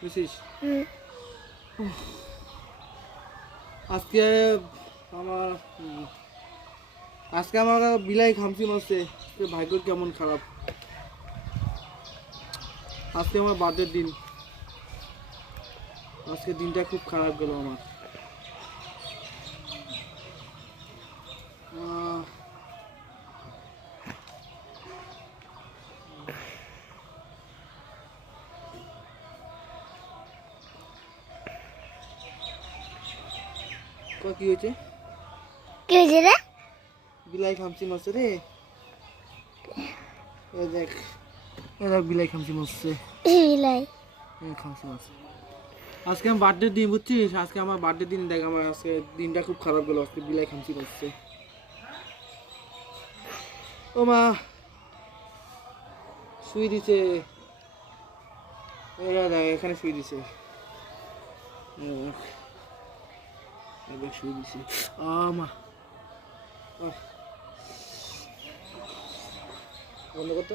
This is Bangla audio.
বুঝছিস আজকে আমার আজকে আমার বিলাই খামসি মারছে ভাগ্য কেমন খারাপ। আজকে আমার বার্থডের দিন। আজকে দিনটা খুব খারাপ গেল আমার। ক কি হয়েছে? কি হয়েছে রে? বিলাই খামসি মারছে রে। দেখ দেখ বিলাই খামসি মারছে। বিলাই। খামসি মারছে। আজকে আমার বার্থডে দিন বুঝছিস? আজকে আমার বার্থডে দিন দেখ আমার আজকে দিনটা খুব খারাপ গেল আজকে বিলাই খামসি মারছে। ও মা শুই দিছে। এরা দেখ এখানে শুই দিছে। দেখ। দেখ শুই দিছে। আ মা। আহ। বন্ধ করতো?